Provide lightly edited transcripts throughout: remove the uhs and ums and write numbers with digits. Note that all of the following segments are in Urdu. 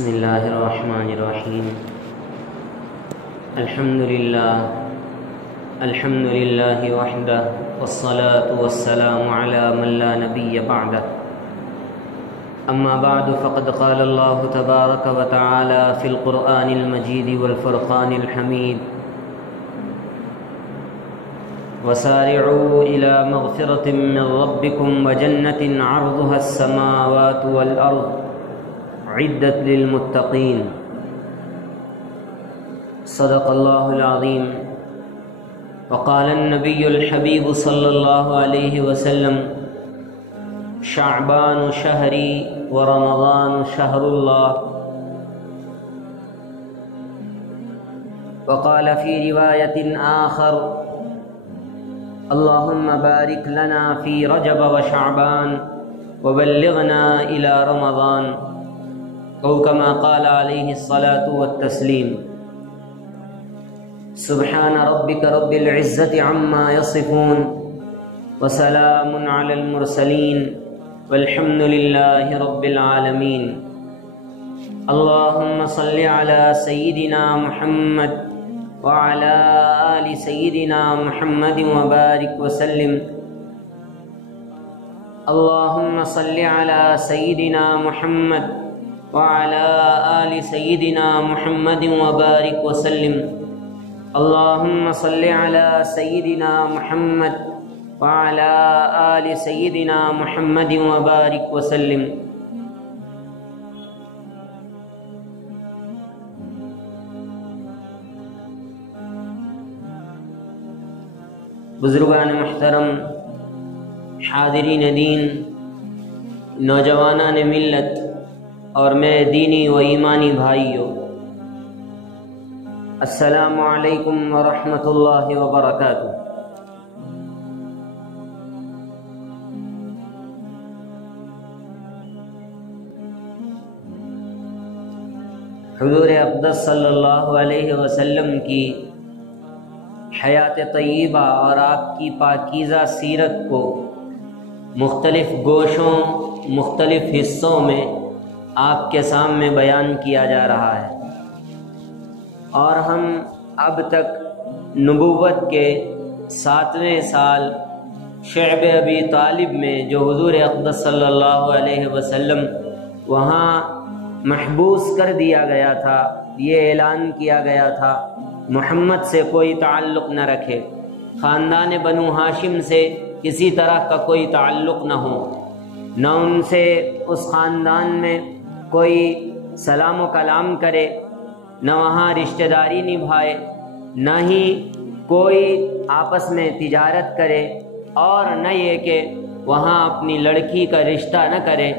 بسم اللہ الرحمن الرحیم الحمد للہ وحدہ والصلاة والسلام علی من لا نبی بعدہ اما بعد فقد قال اللہ تبارک وتعالی فی القرآن المجید والفرقان الحمید وسارعوا الى مغفرة من ربکم وجنة عرضها السماوات والارض عدت للمتقین صدق اللہ العظیم وقال النبی الحبیب صلی اللہ علیہ وسلم شعبان شہری ورمضان شہر اللہ وقال فی روایت آخر اللہم بارک لنا فی رجب وشعبان وبلغنا الى رمضان او کما قال علیہ الصلاة والتسلیم سبحان ربک رب العزت عما یصفون وسلام علی المرسلین والحمد للہ رب العالمین اللہم صل علی سیدنا محمد وعلی آل سیدنا محمد وبارک وسلم اللہم صل علی سیدنا محمد وعلى آل سيدنا محمد وبارك وسلم اللهم صل على سيدنا محمد وعلى آل سيدنا محمد وبارك وسلم بزرگان محترم، حاضرین دین، نوجوانان ملت اور میرے دینی و ایمانی بھائیوں، السلام علیکم ورحمۃ اللہ وبرکاتہ۔ حضور اقدس صلی اللہ علیہ وسلم کی حیات طیبہ اور آپ کی پاکیزہ سیرت کو مختلف گوشوں، مختلف حصوں میں آپ کے سامنے بیان کیا جا رہا ہے، اور ہم اب تک نبوت کے 7ویں سال شعب ابی طالب میں جو حضور اقدس صلی اللہ علیہ وسلم وہاں محبوس کر دیا گیا تھا، یہ اعلان کیا گیا تھا محمد سے کوئی تعلق نہ رکھے، خاندان بنو ہاشم سے کسی طرح کا کوئی تعلق نہ ہو، نہ ان سے اس خاندان میں کوئی سلام و کلام کرے، نہ وہاں رشتہ داری نبھائے، نہ ہی کوئی آپس میں تجارت کرے، اور نہ یہ کہ وہاں اپنی لڑکی کا رشتہ نہ کرے۔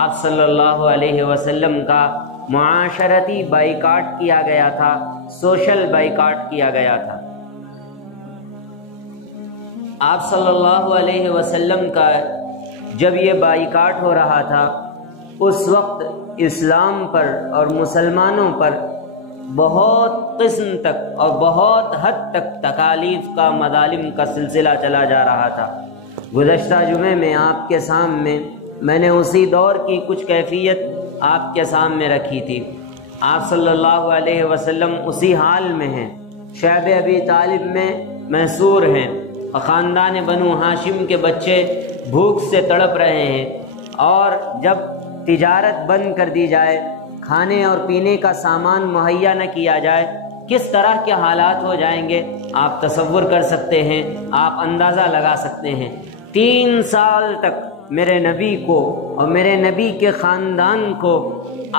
آپ صلی اللہ علیہ وسلم کا معاشرتی بائیکاٹ کیا گیا تھا، سوشل بائیکاٹ کیا گیا تھا۔ آپ صلی اللہ علیہ وسلم کا جب یہ بائیکاٹ ہو رہا تھا، اس وقت اسلام پر اور مسلمانوں پر بہت قسم تک اور بہت حد تک تکالیف کا، مظالم کا سلسلہ چلا جا رہا تھا۔ گزشتہ جمعے میں آپ کے سامنے میں نے اسی دور کی کچھ کیفیت آپ کے سامنے رکھی تھی۔ آپ صلی اللہ علیہ وسلم اسی حال میں ہیں، شعب ابی طالب میں محصور ہیں، اور خاندان بنو ہاشم کے بچے بھوک سے تڑپ رہے ہیں، اور جب تجارت بند کر دی جائے، کھانے اور پینے کا سامان مہیا نہ کیا جائے، کس طرح کے حالات ہو جائیں گے آپ تصور کر سکتے ہیں، آپ اندازہ لگا سکتے ہیں۔ 3 سال تک میرے نبی کو اور میرے نبی کے خاندان کو،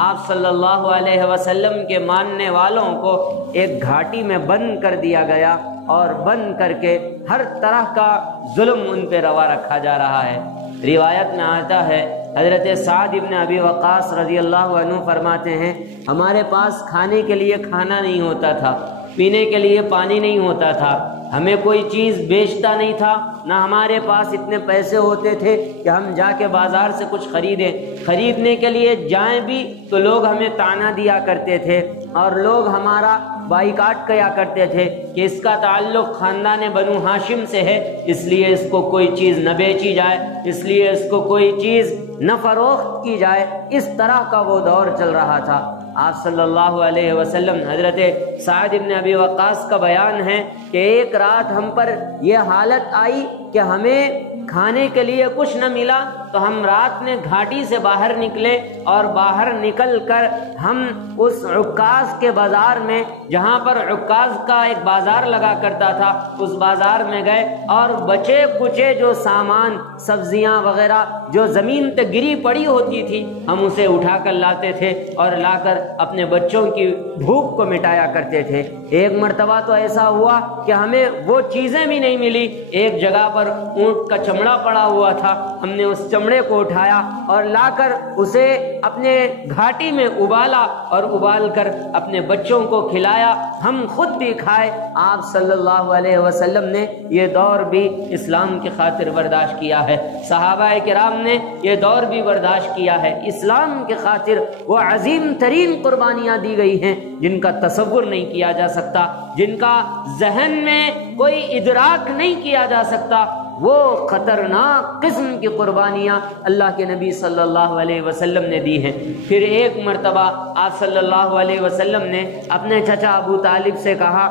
آپ صلی اللہ علیہ وسلم کے ماننے والوں کو ایک گھاٹی میں بند کر دیا گیا، اور بند کر کے ہر طرح کا ظلم ان پہ روا رکھا جا رہا ہے۔ روایت میں آتا ہے، حضرت سعد ابن ابی وقاص رضی اللہ عنہ فرماتے ہیں، ہمارے پاس کھانے کے لیے کھانا نہیں ہوتا تھا، پینے کے لیے پانی نہیں ہوتا تھا، ہمیں کوئی چیز بیچتا نہیں تھا، نہ ہمارے پاس اتنے پیسے ہوتے تھے کہ ہم جا کے بازار سے کچھ خریدیں، خریدنے کے لیے جائیں بھی تو لوگ ہمیں طعنہ دیا کرتے تھے، اور لوگ ہمارا بائیکاٹ کیا کرتے تھے کہ اس کا تعلق خاندان بنو ہاشم سے ہے، اس لیے اس کو کوئی چیز نہ بیچی جائے، اس لیے اس کو کوئی چیز نہ فروخت کی جائے۔ اس طرح کا وہ دور چل رہا تھا۔ آپ صلی اللہ علیہ وسلم، حضرت سعد بن ابی وقاص کا بیان ہے کہ ایک رات ہم پر یہ حالت آئی کہ ہمیں کھانے کے لیے کچھ نہ ملا، تو ہم رات میں گھاٹی سے باہر نکلے اور باہر نکل کر ہم اس عکاظ کے بازار میں، جہاں پر عکاظ کا ایک بازار لگا کرتا تھا، اس بازار میں گئے اور بچے کچے جو سامان، سبزیاں وغیرہ جو زمین پہ گری پڑی ہوتی تھی، ہم اسے اٹھا کر لاتے تھے اور لا کر اپنے بچوں کی بھوک کو مٹایا کرتے تھے۔ ایک مرتبہ تو ایسا ہوا کہ ہمیں وہ چیزیں بھی نہیں ملی، ایک جگہ پر اونٹ کا چمڑا پڑا ہوا تھا، ہم نے اس چمڑے کو اٹھایا اور لا کر اسے اپنے گھاٹی میں ابالا اور ابال کر اپنے بچوں کو کھلایا، ہم خود بھی کھائے۔ آپ صلی اللہ علیہ وسلم نے یہ دور بھی اسلام کی خاطر برداشت کیا ہے، صحابہ کرام نے یہ دور بھی برداشت کیا ہے۔ اسلام کی خاطر وہ عظیم ترین قربانیاں دی گئی ہیں جن کا تصور نہیں کیا جا سکتا، جن کا ذہن میں کوئی ادراک نہیں کیا جا سکتا۔ وہ خطرناک قسم کی قربانیاں اللہ کے نبی صلی اللہ علیہ وسلم نے دی ہیں۔ پھر ایک مرتبہ آپ صلی اللہ علیہ وسلم نے اپنے چچا ابو طالب سے کہا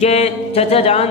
کہ چچا جان،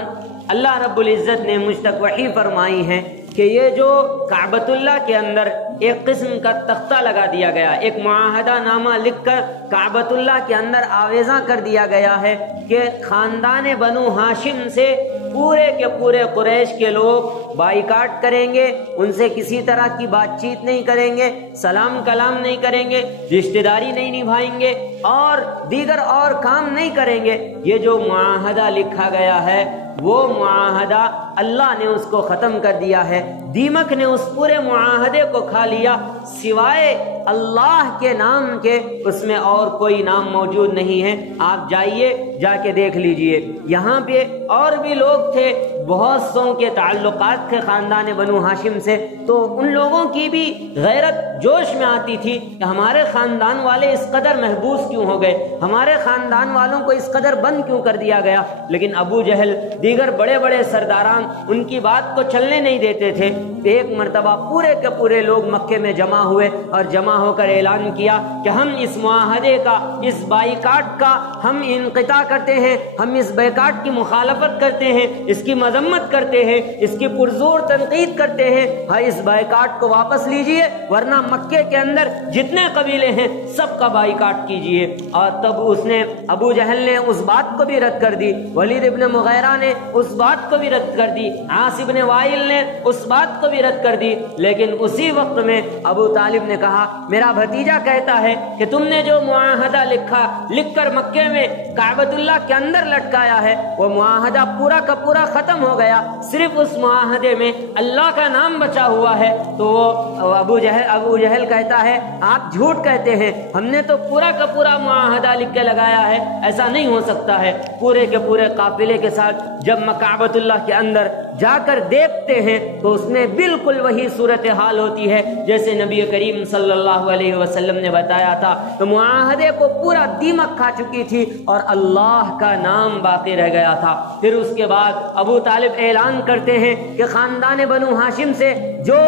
اللہ رب العزت نے مجھ تک وحی فرمائی ہے کہ یہ جو کعبۃ اللہ کے اندر ایک قسم کا تختہ لگا دیا گیا، ایک معاہدہ نامہ لکھ کر کعبۃ اللہ کے اندر آویزاں کر دیا گیا ہے کہ خاندان بنو ہاشم سے پورے کے پورے قریش کے لوگ بائیکاٹ کریں گے، ان سے کسی طرح کی بات چیت نہیں کریں گے، سلام کلام نہیں کریں گے، رشتہ داری نہیں نبھائیں گے اور دیگر اور کام نہیں کریں گے۔ یہ جو معاہدہ لکھا گیا ہے وہ معاہدہ اللہ نے اس کو ختم کر دیا ہے، دیمک نے اس پورے معاہدے کو کھا لیا، سوائے اللہ کے نام کے اس میں اور کوئی نام موجود نہیں ہے۔ آپ جائیے، جا کے دیکھ لیجئے، یہاں پہ اور بھی لوگ تھے، بہت سوں کے تعلقات تھے خاندان بنو ہاشم سے، تو ان لوگوں کی بھی غیرت جوش میں آتی تھی کہ ہمارے خاندان والے اس قدر محبوس کیوں ہو گئے، ہمارے خاندان والوں کو اس قدر بند کیوں کر دیا گیا۔ لیکن ابو جہل دیگر بڑے بڑے سرداران ان کی بات کو چلنے نہیں دیتے تھے۔ ایک مرتبہ پورے کے پورے لوگ مکے میں جمع ہوئے اور جمع ہو کر اعلان کیا کہ ہم اس معاہدے کا، اس بائیکاٹ کا ہم انقطاع کرتے ہیں، ہم اس بائیکاٹ کی مخالفت کرتے ہیں، اس کی مذمت کرتے ہیں، اس کی پرزور تنقید کرتے ہیں، اس بائیکاٹ کو واپس لیجئے ورنہ مکے کے اندر جتنے قبیلے ہیں سب کا بائیکاٹ کیجئے۔ اور تب اس نے، ابو جہل نے اس بات کو بھی رد کر دی، ولید ابن مغیرہ نے اس بات کو بھی رد کر دی، عاص ابن وائل نے اس بات کو بھی رد کر دی۔ لیکن اسی وقت میں ابو طالب نے کہا میرا بھتیجا کہتا ہے کہ تم نے جو معاہدہ لکھ کر مکے میں کعبۃ اللہ کے اندر لٹکایا ہے وہ معاہدہ پورا کا پورا ختم ہو گیا، صرف اس معاہدے میں اللہ کا نام بچا ہوا ہے۔ تو وہ ابو جہل کہتا ہے آپ جھوٹ کہتے ہیں، ہم نے تو پورا کا پورا معاہدہ لکھ کے لگایا ہے، ایسا نہیں ہو سکتا ہے۔ پورے کے پورے قافلے کے ساتھ جب کعبۃ اللہ کے اندر جا کر دیکھتے ہیں تو اس میں بالکل وہی صورتحال ہوتی ہے جیسے نبی کریم صلی اللہ علیہ وسلم نے بتایا تھا۔ تو معاہدے کو پورا دیمک کھا چکی تھی اور اللہ کا نام باقی رہ گیا تھا۔ پھر اس کے بعد ابو طالب اعلان کرتے ہیں کہ خاندان بنو ہاشم سے جو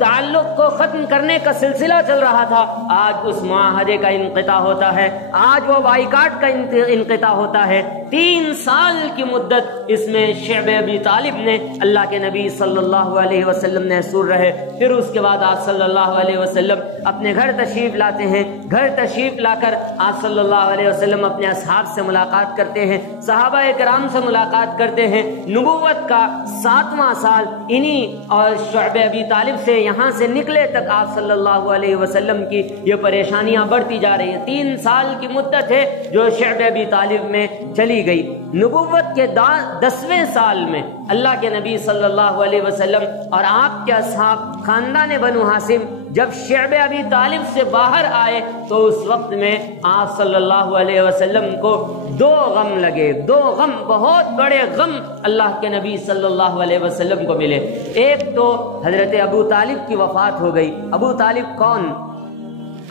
تعلق کو ختم کرنے کا سلسلہ چل رہا تھا آج اس معاہدے کا انقطاع ہوتا ہے، آج وہ بائیکاٹ کا انقطاع ہوتا ہے۔ 3 سال کی مدت اس میں شعب ابی طالب نے اللہ کے نبی صلی اللہ علیہ وسلم نے سر رہے۔ پھر اس کے بعد آپ صلی اللہ علیہ وسلم اپنے گھر تشریف لاتے ہیں، گھر تشریف لا کر آپ صلی اللہ علیہ وسلم اپنے اصحاب سے ملاقات کرتے ہیں، صحابہ کرام سے ملاقات کرتے ہیں۔ نبوت کا 7واں سال انہی اور شعب ابی طالب سے یہاں سے نکلے تک آپ صلی اللہ علیہ وسلم کی یہ پریشانیاں بڑھتی جا رہی ہیں۔ 3 سال کی مدت ہے جو شعب ابی طالب میں چلی گئی۔ نبوت کے 10ویں سال میں اللہ کے نبی صلی اللہ علیہ وسلم اور آپ کے اصحاب خاندان بنو ہاشم جب شعب ابی طالب سے باہر آئے تو اس وقت میں آپ صلی اللہ علیہ وسلم کو 2 غم لگے، 2 غم، بہت بڑے غم اللہ کے نبی صلی اللہ علیہ وسلم کو ملے۔ ایک تو حضرت ابو طالب کی وفات ہو گئی۔ ابو طالب کون؟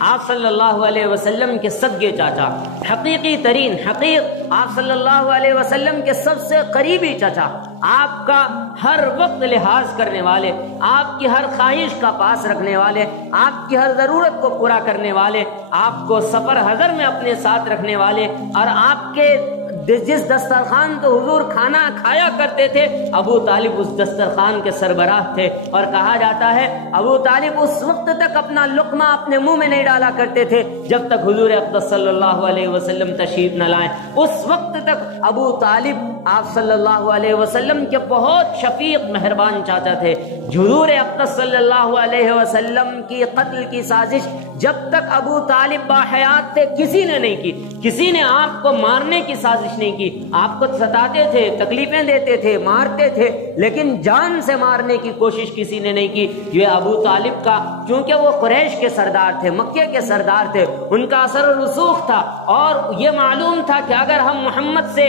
آپ صلی اللہ علیہ وسلم کے سگے چاچا، حقیقی ترین آپ صلی اللہ علیہ وسلم کے سب سے قریبی چاچا، آپ کا ہر وقت لحاظ کرنے والے، آپ کی ہر خواہش کا پاس رکھنے والے، آپ کی ہر ضرورت کو پورا کرنے والے، آپ کو سفر حضر میں اپنے ساتھ رکھنے والے، اور آپ کے جس دسترخوان تو حضور کھانا کھایا کرتے تھے، ابو طالب اس دسترخوان کے سربراہ تھے، اور کہا جاتا ہے ابو طالب اس وقت تک اپنا لقمہ اپنے منہ میں نہیں ڈالا کرتے تھے جب تک حضور اقدس صلی اللہ علیہ وسلم تشریف نہ لائیں۔ اس وقت تک ابو طالب آپ صلی اللہ علیہ وسلم کے بہت شفیق مہربان چاچا تھے۔ حضور اقدس صلی اللہ علیہ وسلم کی قتل کی سازش جب تک ابو طالب باحیات تھے کسی نے نہیں کی، کسی نے آپ کو مارنے کی سازش نہیں کی، آپ کو ستاتے تھے، تکلیفیں دیتے تھے، مارتے تھے، لیکن جان سے مارنے کی کوشش کسی نے نہیں کی۔ یہ ابو طالب کا، کیونکہ وہ قریش کے سردار تھے، مکے کے سردار تھے، ان کا اثر و رسوخ تھا، اور یہ معلوم تھا کہ اگر ہم محمد سے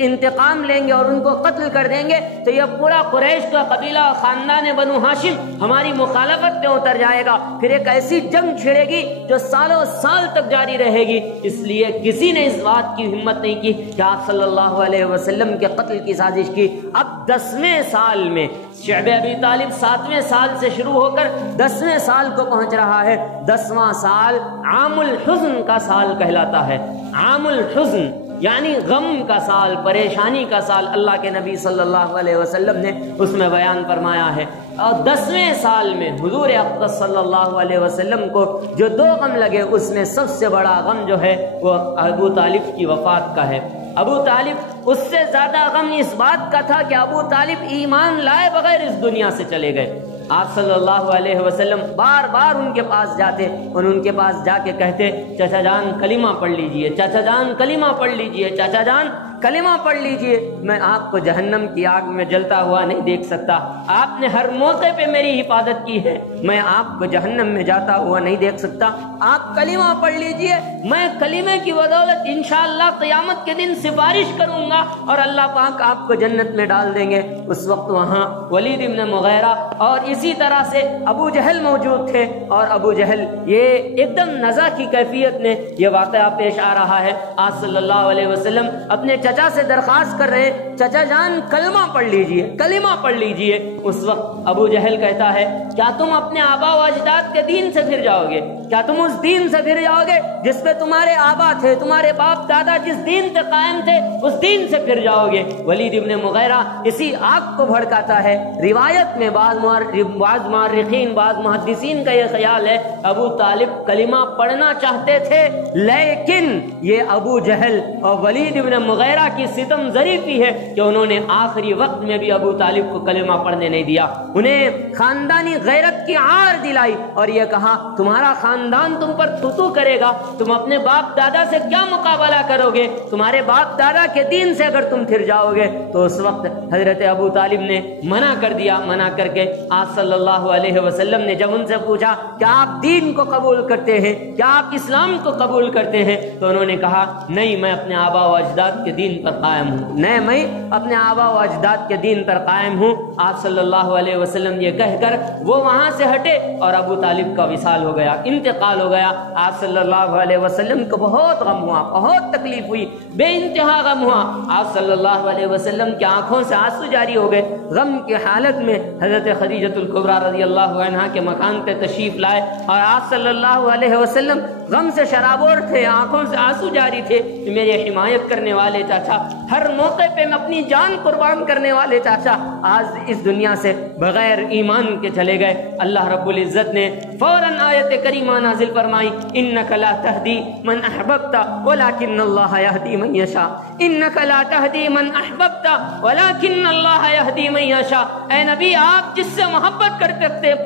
انتقام لیں گے اور ان کو قتل کر دیں گے تو یہ پورا قریش کا قبیلہ خاندان بنو ہاشم ہماری مخالفت میں اتر جائے گا، پھر ایک ایسی جنگ چھڑے گی جو سالوں سال تک جاری رہے گی۔ اس لیے کسی نے اس بات کی ہمت نہیں کی کہ آپ صلی اللہ علیہ وسلم کے قتل کی سازش کی۔ اب 10ویں سال میں، شعب ابی طالب 7ویں سال سے شروع ہو کر 10ویں سال کو پہنچ رہا ہے۔ 10واں سال عام الحزن کا سال کہلاتا ہے۔ عام الحزن یعنی غم کا سال، پریشانی کا سال، اللہ کے نبی صلی اللہ علیہ وسلم نے اس میں بیان فرمایا ہے۔ اور 10ویں سال میں حضور اقدس صلی اللہ علیہ وسلم کو جو 2 غم لگے، اس میں سب سے بڑا غم جو ہے وہ ابو طالب کی وفات کا ہے۔ ابو طالب، اس سے زیادہ غم اس بات کا تھا کہ ابو طالب ایمان لائے بغیر اس دنیا سے چلے گئے۔ آپ صلی اللہ علیہ وسلم بار بار ان کے پاس جاتے اور ان کے پاس جا کے کہتے، چچا جان کلمہ پڑھ لیجئے، چچا جان کلمہ پڑھ لیجئے، چچا جان کلمہ پڑھ لیجئے، میں آپ کو جہنم کی آگ میں جلتا ہوا نہیں دیکھ سکتا، آپ نے ہر موقع پہ میری حفاظت کی ہے، میں آپ کو جہنم میں جاتا ہوا نہیں دیکھ سکتا، آپ کلمہ پڑھ لیجئے، میں کلمے کی بدولت انشاءاللہ قیامت کے دن سفارش کروں گا اور اللہ پاک آپ کو جنت میں ڈال دیں گے۔ اس وقت وہاں ولید بن مغیرہ اور اسی طرح سے ابو جہل موجود تھے، اور ابو جہل یہ ایک دم نزع کی کیفیت میں یہ واقعہ پیش آ رہا ہے۔ آج صلی اللہ علیہ وسلم اپنے چچا سے درخواست کر رہے، چچا جان کلمہ پڑھ لیجئے، کلمہ پڑھ لیجئے۔ اس وقت ابو جہل کہتا ہے، کیا تم اپنے آبا و اجداد کے دین سے پھر جاؤ گے؟ کیا تم اس دین سے پھر جاؤ گے جس پہ تمہارے آبا تھے، تمہارے باپ دادا جس دین سے قائم تھے، اس دین سے پھر جاؤ گے؟ ولید ابن مغیرہ اسی آگ کو بھڑکاتا ہے۔ روایت میں بعض مورخین، بعض محدثین کا یہ خیال ہے ابو طالب کلمہ پڑھنا چاہتے تھے، لیکن یہ ابو جہل اور ولید ابن مغیرہ کی ستم ظریفی ہے کہ انہوں نے آخری وقت میں بھی ابو طالب کو کلمہ پڑھنے نہیں دیا، انہیں خاندانی غیرت کی عار دلائی اور یہ کہا تمہارا خاندان تم پر تُتو کرے گا، تم اپنے باپ دادا سے کیا مقابلہ کرو گے؟ تمہارے باپ دادا کے دین سے اگر تم پھر جاؤ گے تو اس وقت حضرت ابو طالب نے منع کر دیا۔ منع کر کے آپ صلی اللہ علیہ وسلم نے جب ان سے پوچھا کیا آپ دین کو قبول کرتے ہیں، کیا آپ اسلام کو قبول کرتے ہیں، تو انہوں نے کہا نہیں، میں اپنے آبا و اجداد کے دین پر قائم ہوں، نہیں میں اپنے آبا و اجداد کے دین پر قائم ہوں۔ آپ صلی اللہ علیہ وسلم یہ کہہ کر وہ وہاں سے ہٹے اور ابو طالب کا وصال ہو گیا، انتقال ہو گیا۔ آپ صلی اللہ علیہ وسلم کو بہت غم ہوا، بہت تکلیف ہوئی، بے انتہا غم ہوا۔ آپ صلی اللہ علیہ وسلم کی آنکھوں سے آنسو جاری ہو گئے۔ غم کی حالت میں حضرت خدیجۃ الکبریٰ رضی اللہ عنہا کے مکان پہ تشریف لائے اور آپ صلی اللہ علیہ وسلم غم سے شرابور تھے، آنکھوں سے آنسو جاری تھے۔ میرے حمایت کرنے والے چاچا، ہر موقع پہ میں اپنی جان قربان کرنے والے چاچا آج اس دنیا سے بغیر ایمان کے چلے گئے۔ اللہ رب العزت نے فوراً آیت کریمہ نازل فرمائی، انک لا تہدی من احببت ولکن اللہ یہدی من یشاء، انک لا تہدی من احببت ولکن اللہ یہدی من یشاء۔ اے نبی، آپ جس سے محبت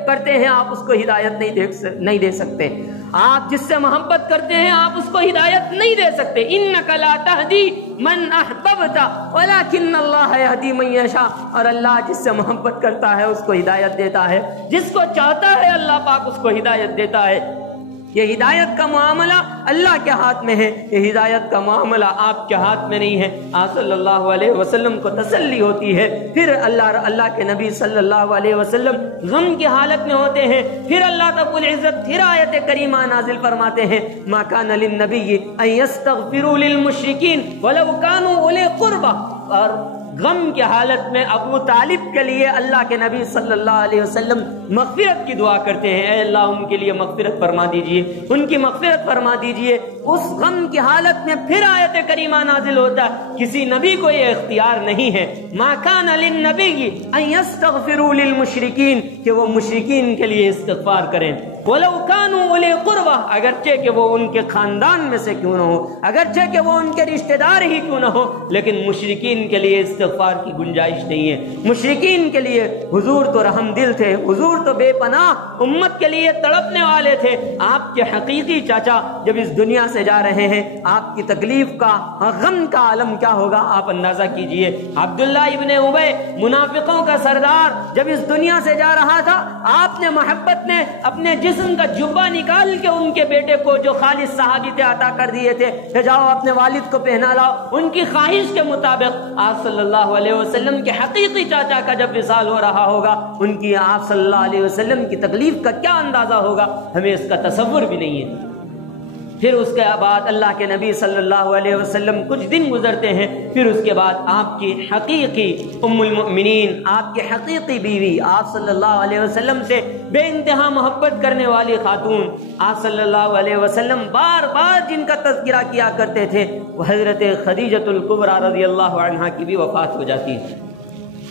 کرتے ہیں آپ اس کو ہدایت نہیں دے سکتے، آپ جس سے محبت کرتے ہیں آپ اس کو ہدایت نہیں دے سکتے۔ انک لا تہدی من احببت ولکن اللہ یہدی من یشاء، اور اللہ جس سے محبت کرتا ہے اس کو ہدایت دیتا ہے، جس کو چاہتا ہے اللہ پاک اس کو ہدایت دیتا ہے۔ یہ ہدایت کا معاملہ اللہ کے ہاتھ میں ہے، یہ ہدایت کا معاملہ آپ کے ہاتھ میں نہیں ہے۔ آپ صلی اللہ علیہ وسلم کو تسلی ہوتی ہے، پھر اللہ کے نبی صلی اللہ علیہ وسلم غم کی حالت میں ہوتے ہیں، پھر اللہ رب العزت پھر آیت کریمہ نازل فرماتے ہیں ما کان للنبی ان یستغفروا للمشرکین ولو کانوا اولی قربى، اور غم کی حالت میں ابو طالب کے لیے اللہ کے نبی صلی اللہ علیہ وسلم مغفرت کی دعا کرتے ہیں، اے اللہ ان کے لیے مغفرت فرما دیجئے، ان کی مغفرت فرما دیجئے۔ اس غم کی حالت میں پھر آیت کریمہ نازل ہوتا ہے، کسی نبی کو یہ اختیار نہیں ہے ما کان للنبی ان یستغفروا للمشرکین، کہ وہ مشرکین کے لیے استغفار کریں، وَلَوْ كَانُوا أُولِي قُرْبَى، اگرچہ کہ وہ ان کے خاندان میں سے کیوں نہ ہو، اگرچہ کہ وہ ان کے رشتہ دار ہی کیوں نہ ہو، لیکن مشرکین کے لیے استغفار کی گنجائش نہیں ہے۔ مشرکین کے لیے حضور تو رحم دل تھے، حضور تو بے پناہ امت کے لیے تڑپنے والے تھے۔ آپ کے حقیقی چاچا جب اس دنیا سے جا رہے ہیں، آپ کی تکلیف کا غم کا عالم کیا ہوگا آپ اندازہ کیجئے۔ عبداللہ ابن ابی منافقوں کا سردار جب اس دنیا سے جا رہا تھا، آپ نے محبت میں اپنے جسم کا جبہ نکال کے ان کے بیٹے کو جو خالص صحابی تھے عطا کر دیے تھے کہ جاؤ اپنے والد کو پہنا لاؤ۔ ان کی خواہش کے مطابق آپ صلی اللہ علیہ وسلم کے حقیقی چاچا کا جب وصال ہو رہا ہوگا، ان کی آپ صلی اللہ علیہ وسلم کی تکلیف کا کیا اندازہ ہوگا، ہمیں اس کا تصور بھی نہیں ہے۔ پھر اس کے بعد اللہ کے نبی صلی اللہ علیہ وسلم کچھ دن گزرتے ہیں، پھر اس کے بعد آپ کی حقیقی ام المؤمنین، آپ کی حقیقی بیوی، آپ صلی اللہ علیہ وسلم سے بے انتہا محبت کرنے والی خاتون، آپ صلی اللہ علیہ وسلم بار بار جن کا تذکرہ کیا کرتے تھے، وہ حضرت خدیجۃ الکبریٰ رضی اللہ عنہا کی بھی وفات ہو جاتی ہے۔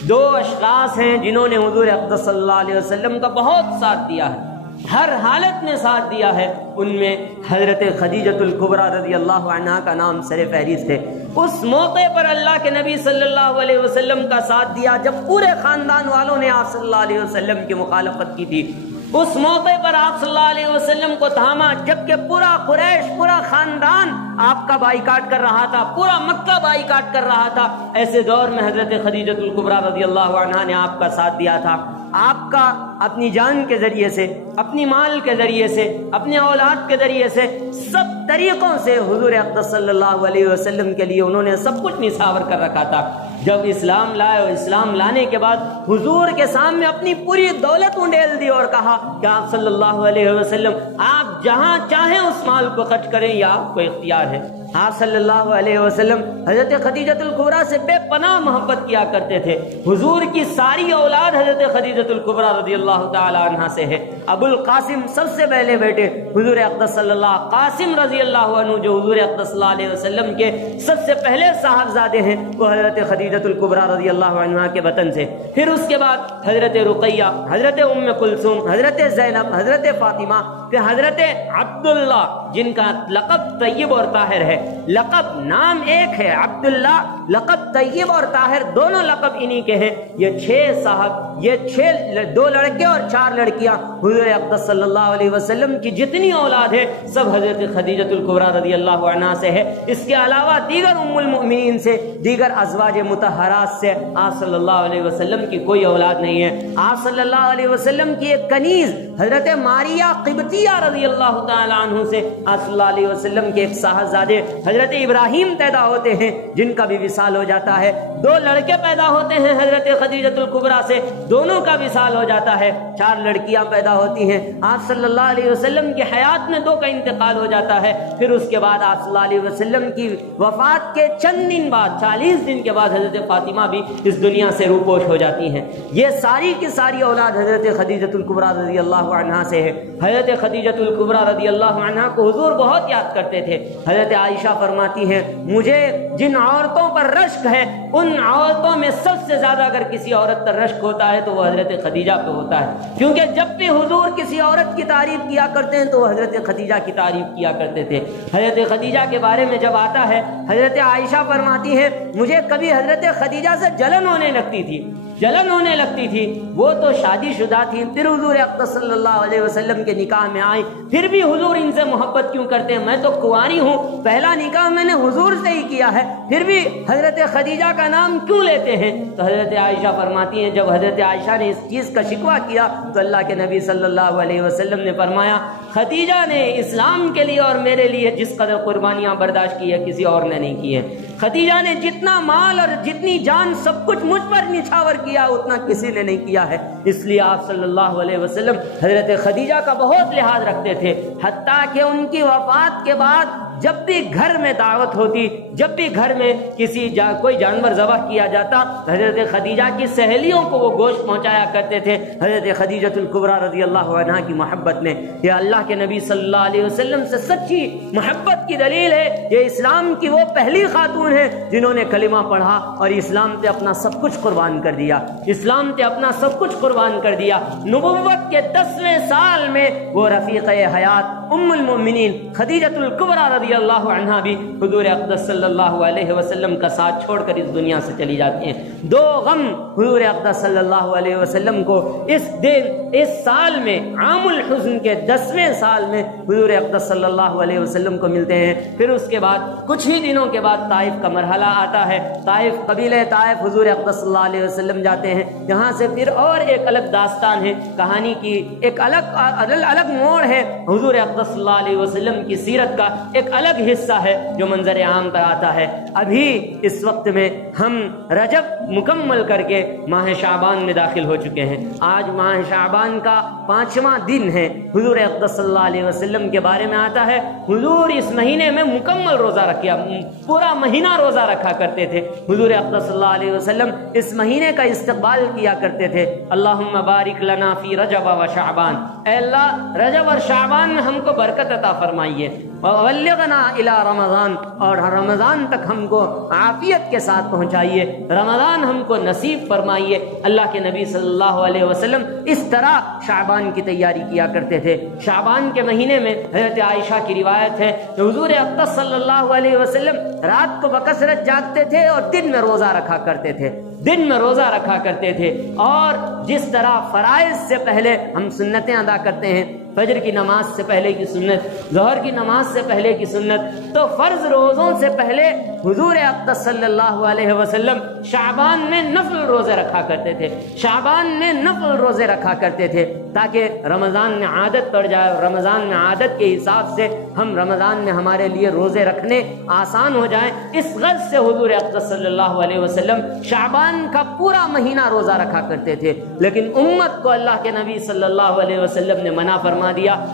دو اشخاص ہیں جنہوں نے حضور اقدس صلی اللہ علیہ وسلم کا بہت ساتھ دیا ہے، ہر حالت میں ساتھ دیا ہے، ان میں حضرت خدیجۃ الکبریٰ رضی اللہ عنہا کا نام سر فہرست ہے۔ اس موقع پر اللہ کے نبی صلی اللہ علیہ وسلم کا ساتھ دیا جب پورے خاندان والوں نے آپ صلی اللہ علیہ وسلم کی مخالفت کی تھی۔ اس موقع پر آپ صلی اللہ علیہ وسلم کو تھاما جبکہ پورا قریش، پورا خاندان آپ کا بائیکاٹ کر رہا تھا، پورا مکہ بائیکاٹ کر رہا تھا۔ ایسے دور میں حضرت خدیجۃ الکبریٰ رضی اللہ عنہا نے آپ کا ساتھ دیا تھا۔ آپ کا اپنی جان کے ذریعے سے، اپنی مال کے ذریعے سے، اپنے اولاد کے ذریعے سے، سب طریقوں سے حضور اقدس صلی اللہ علیہ وسلم کے لیے انہوں نے سب کچھ نثار کر رکھا تھا۔ جب اسلام لائے اور اسلام لانے کے بعد حضور کے سامنے اپنی پوری دولت انڈیل دی اور کہا کہ آپ صلی اللہ علیہ وسلم آپ جہاں چاہیں اس مال کو خرچ کریں، یہ آپ کو اختیار ہے۔ آپ صلی اللہ علیہ وسلم حضرت خدیجۃ الکبریٰ سے بے پناہ محبت کیا کرتے تھے۔ حضور کی ساری اولاد حضرت خدیجۃ الکبریٰ رضی اللہ تعالی عنہ سے ہے۔ ابو القاسم سب سے پہلے بیٹے حضور اقدس صلی اللہ، قاسم رضی اللہ عنہ جو حضور اقدس صلی اللہ علیہ وسلم کے سب سے پہلے صاحبزادے ہیں، وہ حضرت خدیجۃ الکبریٰ رضی اللہ عنہ کے وطن سے۔ پھر اس کے بعد حضرت رقیہ، حضرت ام کلثوم، حضرت زینب، حضرت فاطمہ، پھر حضرت عبداللہ جن کا لقب طیب اور طاہر ہے۔ لقب نام ایک ہے عبداللہ، لقب طیب اور طاہر دونوں لقب انہی کے ہیں۔ یہ 6 صاحب، یہ 2 لڑکے اور 4 لڑکیاں حضور اقدس صلی اللہ علیہ وسلم کی جتنی اولاد ہے سب حضرت خدیجۃ الکبریٰ رضی اللہ عنہا سے ہے۔ اس کے علاوہ دیگر ام المؤمنین سے، دیگر ازواج مطہرات سے آپ صلی اللہ علیہ وسلم کی کوئی اولاد نہیں ہے۔ آپ صلی اللہ علیہ وسلم کی ایک کنیز حضرت ماریہ قبطیہ رضی اللہ تعالی عنہ سے آپ صلی اللہ علیہ وسلم کے ایک صاحبزادے حضرت ابراہیم پیدا ہوتے ہیں جن کا بھی وصال ہو جاتا ہے۔ 2 لڑکے پیدا ہوتے ہیں حضرت خدیجۃ الکبریٰ سے، دونوں کا وصال ہو جاتا ہے۔ 4 لڑکیاں پیدا ہوتی ہیں۔ آپ صلی اللہ علیہ وسلم کی حیات میں 2 کا انتقال ہو جاتا ہے۔ پھر اس کے بعد آپ صلی اللہ علیہ وسلم کی وفات کے چند دن بعد، 40 دن کے بعد حضرت فاطمہ بھی اس دنیا سے روپوش ہو جاتی ہیں۔ یہ ساری کی ساری اولاد حضرت خدیجۃ الکبریٰ رضی اللہ عنہا سے ہے۔ حضرت خدیجۃ الکبریٰ رضی اللہ عنہا کو حضور بہت یاد کرتے تھے۔ حضرت عائشہ فرماتی ہیں مجھے جن عورتوں پر رشک ہے ان عورتوں میں سب سے زیادہ اگر کسی عورت پر رشک ہوتا ہے تو وہ حضرت خدیجہ پہ ہوتا ہے، کیونکہ جب بھی حضور کسی عورت کی تعریف کیا کرتے ہیں تو وہ حضرت خدیجہ کی تعریف کیا کرتے تھے۔ حضرت خدیجہ کے بارے میں جب آتا ہے حضرت عائشہ فرماتی ہے مجھے کبھی حضرت خدیجہ سے جلن ہونے لگتی تھی، جلن ہونے لگتی تھی۔ وہ تو شادی شدہ تھی، پھر حضور اقدس صلی اللہ علیہ وسلم کے نکاح میں آئی، پھر بھی حضور ان سے محبت کیوں کرتے ہیں؟ میں تو کنواری ہوں، پہلا نکاح میں نے حضور سے ہی کیا ہے، پھر بھی حضرت خدیجہ کا نام کیوں لیتے ہیں؟ تو حضرت عائشہ فرماتی ہیں جب حضرت عائشہ نے اس چیز کا شکوہ کیا تو اللہ کے نبی صلی اللہ علیہ وسلم نے فرمایا خدیجہ نے اسلام کے لیے اور میرے لیے جس قدر قربانیاں برداشت کی ہے کسی اور نے نہیں کی ہیں. خدیجہ نے جتنا مال اور جتنی جان سب کچھ مجھ پر نچھاور کیا اتنا کسی نے نہیں کیا ہے. اس لیے آپ صلی اللہ علیہ وسلم حضرت خدیجہ کا بہت لحاظ رکھتے تھے، حتیٰ کہ ان کی وفات کے بعد جب بھی گھر میں دعوت ہوتی، جب بھی گھر میں کوئی جانور ذبح کیا جاتا، حضرت خدیجہ کی سہیلیوں کو وہ گوشت پہنچایا کرتے تھے. حضرت خدیجہ الکبریٰ رضی اللہ عنہا کی محبت میں یہ اللہ کے نبی صلی اللہ علیہ وسلم سے سچی محبت کی دلیل ہے. یہ اسلام کی وہ پہلی خاتون ہے جنہوں نے کلمہ پڑھا اور اسلام پہ اپنا سب کچھ قربان کر دیا. اسلام پہ اپنا سب کچھ قربان کر دیا. نبوت کے 10ویں سال میں وہ رفیق حیات ام المؤمنین خدیجہ الکبریٰ رضی اللہ عنہا بھی حضور اقدس صلی اللہ علیہ وسلم کا ساتھ چھوڑ کر اس دنیا سے چلی جاتی ہیں. دو غم حضور اقدس صلی اللہ علیہ وسلم کو اس سال میں عام الحزن کے 10ویں سال میں حضور اقدس صلی اللہ علیہ وسلم کو ملتے ہیں. پھر اس کے بعد کچھ ہی دنوں کے بعد طائف کا مرحلہ آتا ہے. طائف، قبیلہ طائف حضور اقدس صلی اللہ علیہ وسلم جاتے ہیں. یہاں سے پھر اور ایک الگ داستان ہے، کہانی کی ایک الگ موڑ ہے. حضور اقدس صلی اللہ علیہ وسلم کی سیرت کا ایک الگ حصہ ہے جو منظر عام پر آتا ہے. ابھی اس وقت میں ہم رجب مکمل کر کے ماہ شعبان میں داخل ہو چکے ہیں. آج ماہ شعبان کا 5واں دن ہے. حضور اقدس صلی اللہ علیہ وسلم کے بارے میں آتا ہے حضور اس مہینے میں مکمل روزہ رکھا، پورا مہینہ روزہ رکھا کرتے تھے. حضور اقدس صلی اللہ علیہ وسلم اس مہینے کا استقبال کیا کرتے تھے. اللہم بارک لنا فی رجب و شعبان، اے اللہ رجب اور شعبان میں ہم کو برکت عطا فرمائیے. وبلغنا الی رمضان، اور رمضان تک ہم کو عافیت کے ساتھ پہنچائیے، رمضان ہم کو نصیب فرمائیے. اللہ کے نبی صلی اللہ علیہ وسلم اس طرح شعبان کی تیاری کیا کرتے تھے. شعبان کے مہینے میں حضرت عائشہ کی روایت ہے کہ حضور اقدس صلی اللہ علیہ وسلم رات کو بکثرت جاگتے تھے اور دن میں روزہ رکھا کرتے تھے. دن میں روزہ رکھا کرتے تھے. اور جس طرح فرائض سے پہلے ہم سنتیں ادا کرتے ہیں، فجر کی نماز سے پہلے کی سنت، ظہر کی نماز سے پہلے کی سنت، تو فرض روزوں سے پہلے حضور اقدس صلی اللہ علیہ وسلم شعبان میں نفل روزے رکھا کرتے تھے. شعبان میں نفل روزے رکھا کرتے تھے تاکہ رمضان میں عادت پڑ جائے. رمضان میں عادت کے حساب سے ہم رمضان میں ہمارے لیے روزے رکھنے آسان ہو جائیں. اس غرض سے حضور اقدس صلی اللہ علیہ وسلم شعبان کا پورا مہینہ روزہ رکھا کرتے تھے. لیکن امت کو اللہ کے نبی صلی اللہ علیہ وسلم نے منع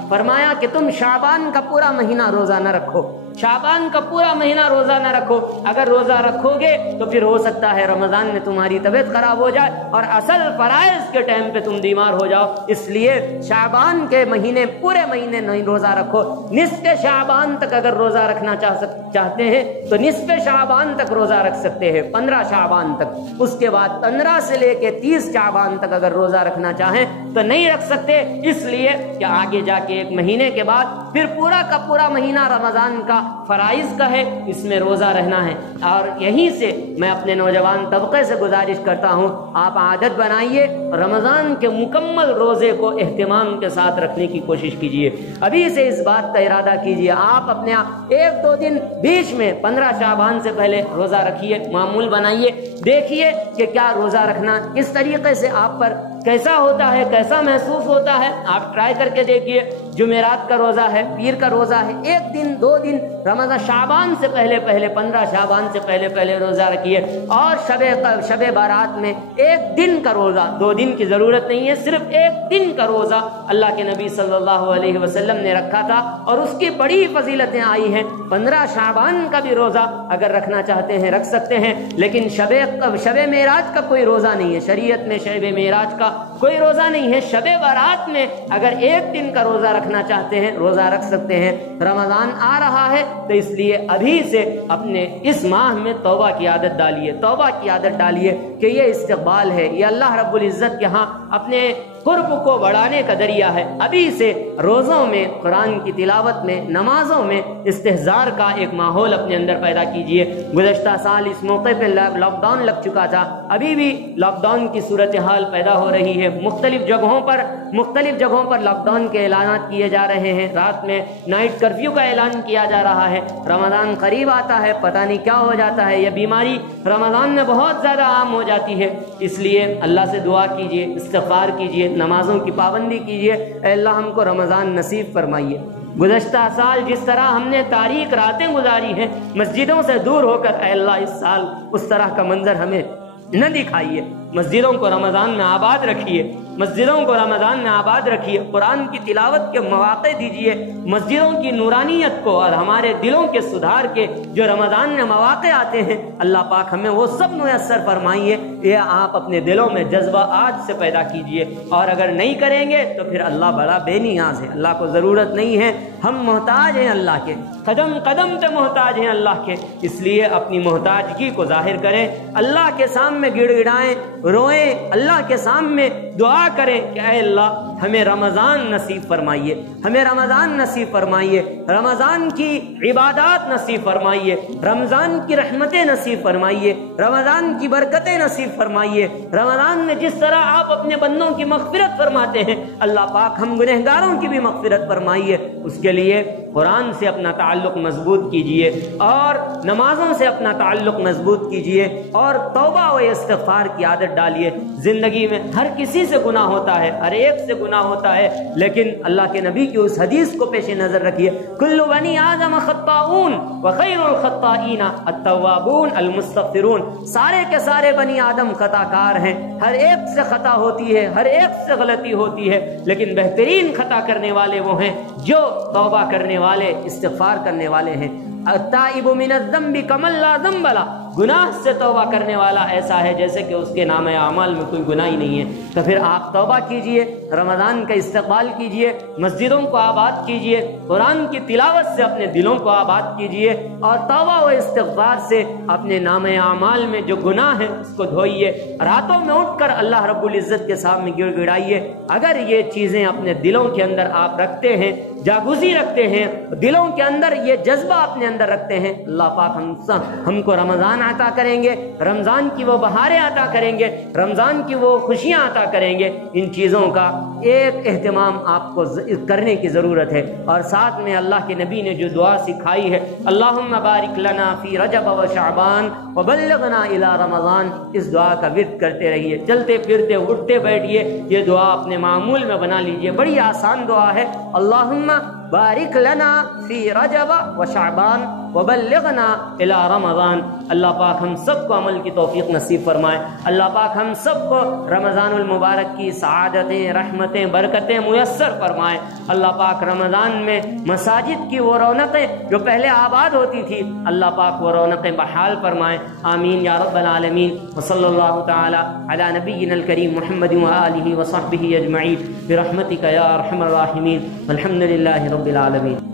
فرمایا کہ تم شعبان کا پورا مہینہ روزہ نہ رکھو. شعبان کا پورا مہینہ روزہ نہ رکھو. اگر روزہ رکھو گے تو پھر ہو سکتا ہے رمضان میں تمہاری طبیعت خراب ہو جائے اور اصل فرائض کے ٹائم پہ تم بیمار ہو جاؤ. اس لیے شعبان کے مہینے پورے مہینے نہیں روزہ رکھو. نصف شعبان تک اگر روزہ رکھنا چاہتے ہیں تو نصف شعبان تک روزہ رکھ سکتے ہیں، 15 شعبان تک. اس کے بعد 15 سے لے کے 30 شعبان تک اگر روزہ رکھنا چاہیں تو نہیں رکھ سکتے، اس لیے کہ آگے جا کے ایک مہینے کے بعد پھر پورا کا پورا مہینہ رمضان کا فرائض کا ہے، اس میں روزہ رہنا ہے. اور یہیں سے میں اپنے نوجوان طبقے سے گزارش کرتا ہوں، آپ عادت بنائیے، رمضان کے مکمل روزے کو اہتمام کے ساتھ رکھنے کی کوشش کیجیے. ابھی سے اس بات کا ارادہ کیجیے. آپ اپنے 1-2 دن بیچ میں 15 شعبان سے پہلے روزہ رکھیے، معمول بنائیے. دیکھیے کہ کیا روزہ رکھنا کس طریقے سے آپ پر کیسا ہوتا ہے، کیسا محسوس ہوتا ہے. آپ ٹرائی کر کے دیکھیے. جمعرات کا روزہ ہے، پیر کا روزہ ہے، 1 دن 2 دن رمضان شعبان سے پہلے 15 شعبان سے پہلے روزہ رکھیے. اور شب بارات میں 1 دن کا روزہ، 2 دن کی ضرورت نہیں ہے، صرف 1 دن کا روزہ اللہ کے نبی صلی اللہ علیہ وسلم نے رکھا تھا اور اس کی بڑی فضیلتیں آئی ہیں. 15 شعبان کا بھی روزہ اگر رکھنا چاہتے ہیں رکھ سکتے ہیں، لیکن شب معراج کا کوئی روزہ نہیں ہے. شریعت میں شب معراج کا کوئی روزہ نہیں ہے. شب بارات میں اگر 1 دن کا روزہ رکھنا چاہتے ہیں روزہ رکھ سکتے ہیں. رمضان آ رہا ہے تو اس لیے ابھی سے اپنے اس ماہ میں توبہ کی عادت ڈالیے کہ یہ استقبال ہے، یہ اللہ رب العزت کے ہاں اپنے قرب کو بڑھانے کا ذریعہ ہے. ابھی سے روزوں میں، قرآن کی تلاوت میں، نمازوں میں استحضار کا ایک ماحول اپنے اندر پیدا کیجیے. گزشتہ سال اس موقع پہ لاک ڈاؤن لگ چکا تھا، ابھی بھی لاک ڈاؤن کی صورتحال پیدا ہو رہی ہے. مختلف جگہوں پر مختلف جگہوں پر لاک ڈاؤن کے اعلانات کیے جا رہے ہیں، رات میں نائٹ کرفیو کا اعلان کیا جا رہا ہے۔ رمضان قریب آتا ہے، پتہ نہیں کیا ہو جاتا ہے، یہ بیماری رمضان میں بہت زیادہ عام ہو جاتی ہے۔ اس لیے اللہ سے دعا کیجیے، استغفار کیجیے، نمازوں کی پابندی کیجیے، اے اللہ ہم کو رمضان نصیب فرمائیے۔ گزشتہ سال جس طرح ہم نے تاریک راتیں گزاری ہیں مسجدوں سے دور ہو کر، اے اللہ اس سال اس طرح کا منظر ہمیں نہ دکھائیے۔ مسجدوں کو رمضان میں آباد رکھیے، مسجدوں کو رمضان میں آباد رکھیے، قرآن کی تلاوت کے مواقع دیجیے، مسجدوں کی نورانیت کو اور ہمارے دلوں کے سدھار کے جو رمضان میں مواقع آتے ہیں اللہ پاک ہمیں وہ سب میسر فرمائیے۔ یہ آپ اپنے دلوں میں جذبہ آج سے پیدا کیجیے، اور اگر نہیں کریں گے تو پھر اللہ بڑا بے نیاز ہے، اللہ کو ضرورت نہیں ہے، ہم محتاج ہیں اللہ کے، قدم قدم پہ محتاج ہیں اللہ کے۔ اس لیے اپنی محتاجگی کو ظاہر کریں، اللہ کے سامنے گڑ گڑائیں، روئیں، اللہ کے سامنے دعا کریں کہ اے اللہ ہمیں رمضان نصیب فرمائیے، ہمیں رمضان نصیب فرمائیے، رمضان کی عبادات نصیب فرمائیے، رمضان کی رحمتیں نصیب فرمائیے، رمضان کی برکتیں نصیب فرمائیے۔ رمضان میں جس طرح آپ اپنے بندوں کی مغفرت فرماتے ہیں اللہ پاک ہم گنہگاروں کی بھی مغفرت فرمائیے۔ اس کے لیے قرآن سے اپنا تعلق مضبوط کیجیے، اور نمازوں سے اپنا تعلق مضبوط کیجیے، اور توبہ و استغفار کی عادت ڈالیے۔ زندگی میں ہر کسی سے گناہ ہوتا ہے، ہر ایک سے گناہ ہوتا ہے، لیکن اللہ کے نبی کی اس حدیث کو پیش نظر رکھیے، کل بنی آدم خطاؤون وخیر الخطائین التوابون المستغفرون۔ سارے کے سارے بنی آدم خطا کار ہیں، ہر ایک سے خطا ہوتی ہے، ہر ایک سے غلطی ہوتی ہے، لیکن بہترین خطا کرنے والے وہ ہیں جو توبہ کرنے والے، استغفار کرنے والے ہیں۔ التائب من الذنب کمن لا ذنب له، گناہ سے توبہ کرنے والا ایسا ہے جیسے کہ اس کے نام اعمال میں کوئی گناہ ہی نہیں ہے۔ تو پھر آپ توبہ کیجئے، رمضان کا استقبال کیجئے، مسجدوں کو آباد کیجئے، قرآن کی تلاوت سے اپنے دلوں کو آباد کیجئے، اور توبہ و استغفار سے اپنے نام اعمال میں جو گناہ ہے اس کو دھوئیے۔ راتوں میں اٹھ کر اللہ رب العزت کے سامنے گڑ گڑائیے۔ اگر یہ چیزیں اپنے دلوں کے اندر آپ رکھتے ہیں، جاگوزی رکھتے ہیں، دلوں کے اندر یہ جذبہ اپنے اندر رکھتے ہیں، اللہ پاک ہم کو رمضان عطا کریں گے، رمضان کی وہ بہاریں عطا کریں گے، رمضان کی وہ خوشیاں عطا کریں گے۔ ان چیزوں کا ایک اہتمام آپ کو کرنے کی ضرورت ہے، اور ساتھ میں اللہ کے نبی نے جو دعا سکھائی ہے، اللہم بارک لنا فی رجب و شعبان وبلغنا الی رمضان، اس دعا کا ورد کرتے رہیے، چلتے پھرتے اٹھتے بیٹھیے، یہ دعا اپنے معمول میں بنا لیجئے۔ بڑی آسان دعا ہے، اللہم بارک لنا فی رجب و شعبان وبلغنا الی رمضان۔ اللہ پاک ہم سب کو عمل کی توفیق نصیب فرمائے، اللہ پاک ہم سب کو رمضان المبارک کی سعادتیں، رحمتیں، برکتیں میسر فرمائے۔ اللہ پاک رمضان میں مساجد کی وہ رونقیں جو پہلے آباد ہوتی تھی اللہ پاک وہ رونقیں بحال فرمائے، آمین یا رب العالمین۔ وصلی اللہ تعالی علی نبینا الکریم محمد وآلہ وصحبہ اجمعین برحمتک یا ارحم الراحمین، والحمد للہ رب العالمین۔